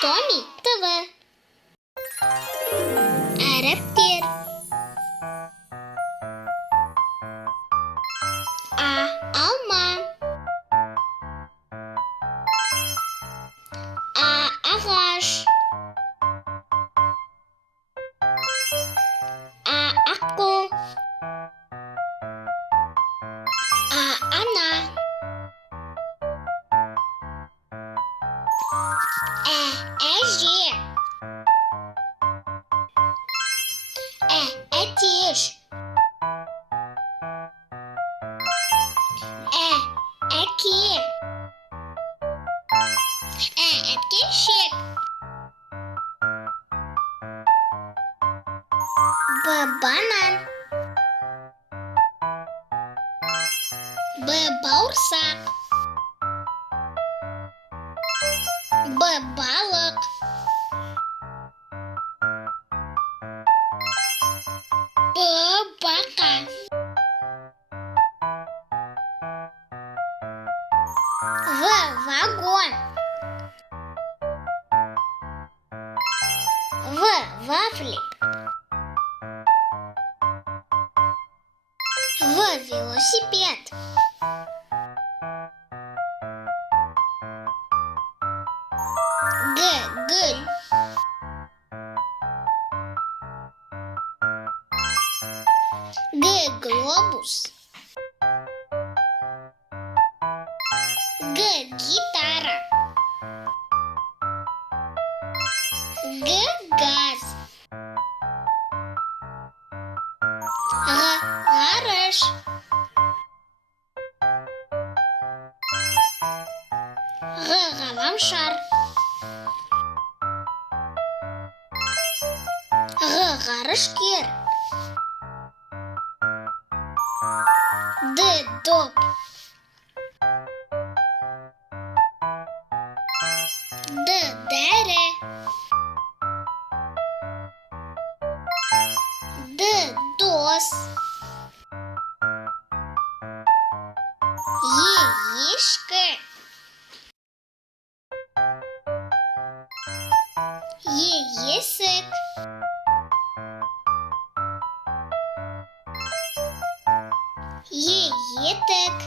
Tomy TV. Әріптер. Алма. Ағаш. Аққу. Ана. Әже. Әтеш. Әке. Әткеншек. Банан. Бауырсақ. Балық. Бақа. Вагон. Вафли. Велосипед. Гуль. Глобус. Гитара. Газ. Гараж. Ғаламшар. Ғарышкер. Доп. Дәрі. Дос. Ешкі. Есік. Етік.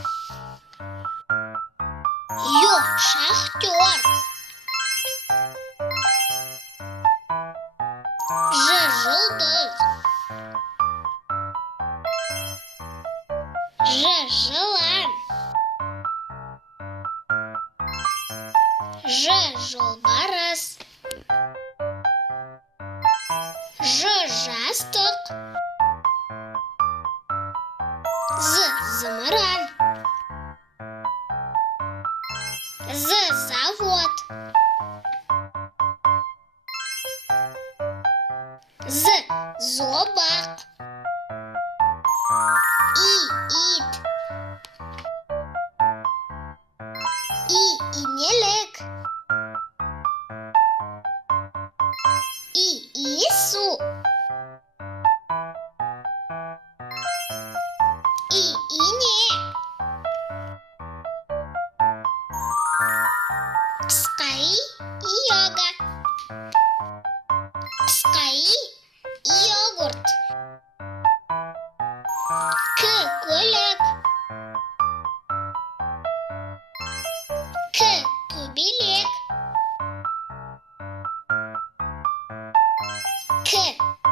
Шахтер. Жұлдыз. Жылан. Жолбарыс. Жастық. Зымыран. Завод. Зообақ. Ит. Инелік. Ису. Ине. Қысқай. Йога. Қысқай. Йогурт. Көлік. Көбелек.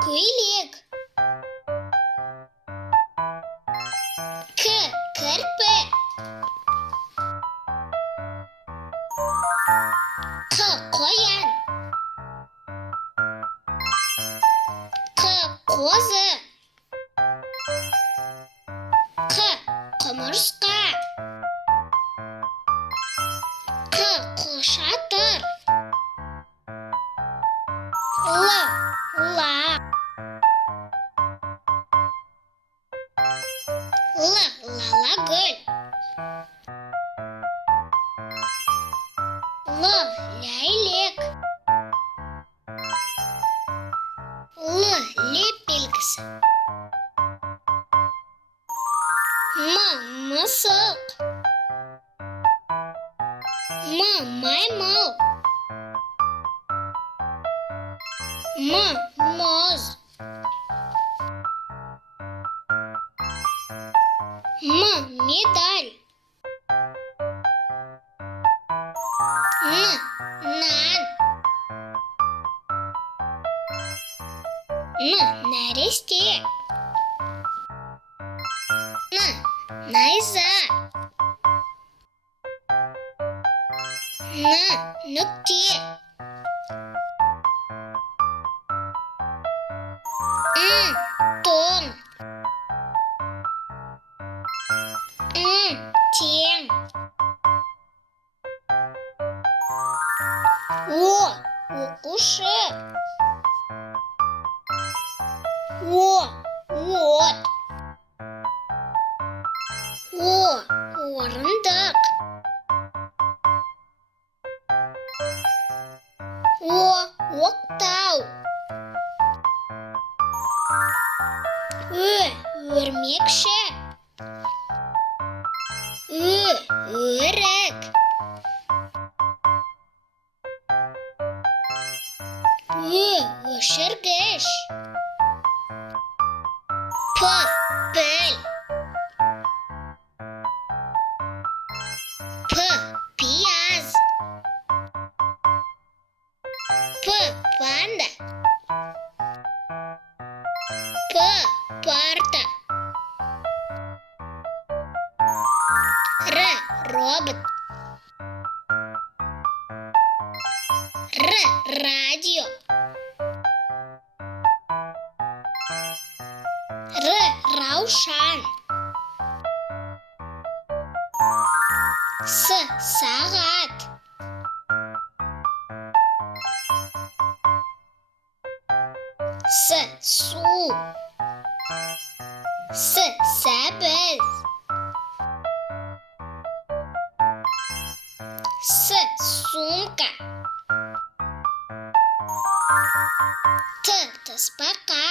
Көйлек. Кірпі. Қоян. Қозы. Құмырсқа. Шатыр. Лагүл. Ләйлек. Лепелкісі. Мысық. Маймыл. Moz. Медаль. Нан. Нәресте. Найза. Нүкте. Тон. Тең. Оқушы. От. Орындық. Оқтау. Өрмекші. Өрік. Өшіргіш. Піл. Пияз. Панда. Парта. Робот. Радио. Раушан. Сағат. Су. Сәбіз. Сумка. Таспақа.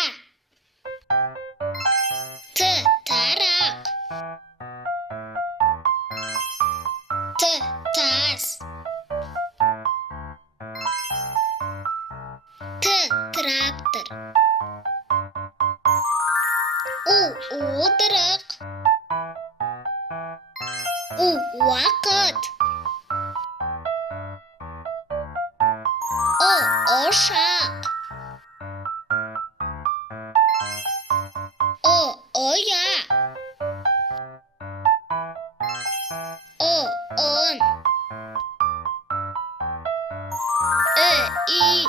Тарақ. Таз. Трактор. Уылдырық. Уақыт. Ошақ. Оя. Он. Үй.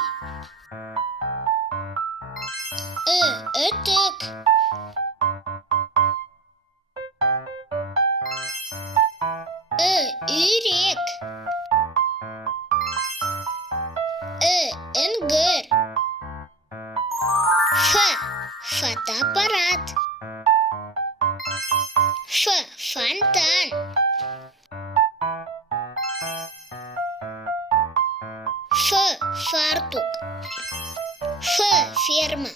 Үтік. Үйрек. Үңгір. Фотоаппарат. Фонтан. Фартук. Ферма.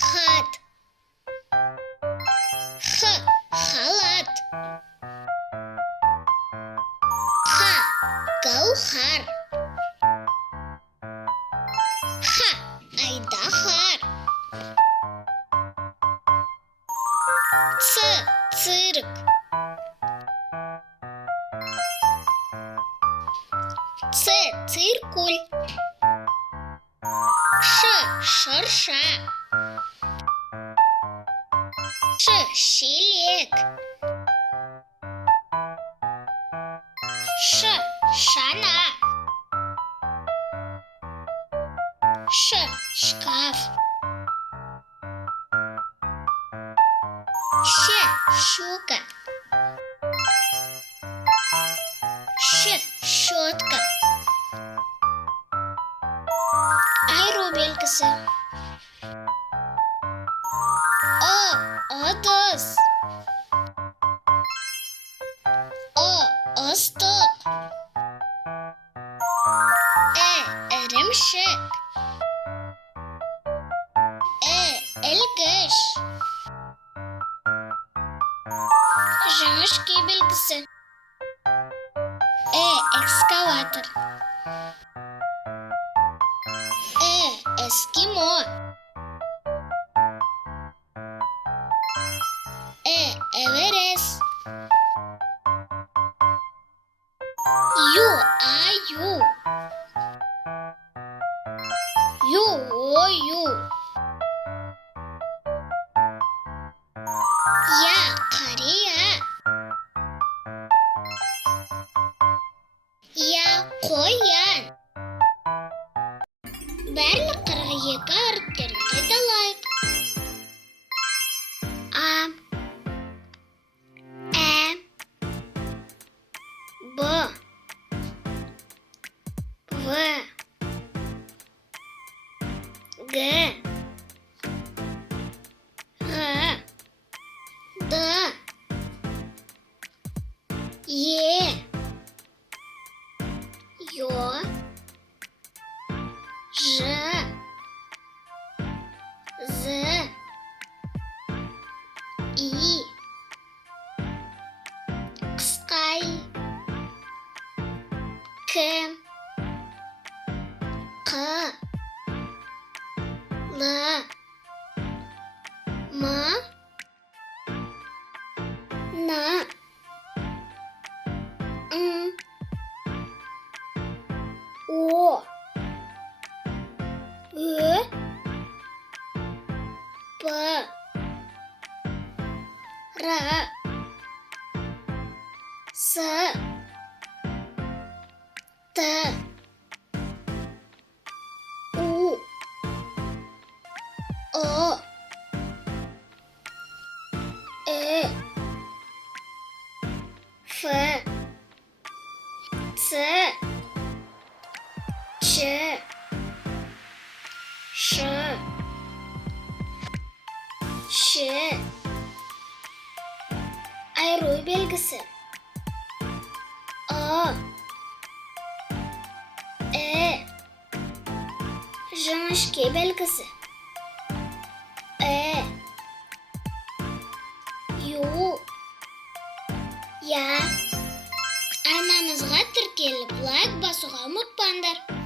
Хат. Халат. Гаухар. Айдахар. Цирк. Циркуль. Шарша. Шелек. Шана. Шкаф. Щука. Щетка. Айру белгісі. Ыдыс. Ыстық. Ірімшік. Ілгіш. Жіңішке белгісі. Экскаватор. Экскаватор. Эскимо. Эверест. Аю. Ю. Корея. Қоян. Барлық 42 әріптерін қайталайық. А, Ә, Б, В, Г, Г, Д, Е, Ё, Ж, З, И, қысқай, К, Қ, Л, М, Н, Ң, О, Ö, П, Р, С, Т, У, О, Э, Ф, Ц, Ч, Ш, Ш. Айыру белгісі. А, жіңішке белгісі. Ю, Я. Арнамызға тіркеліп лайк басуға ұмытпаңдар.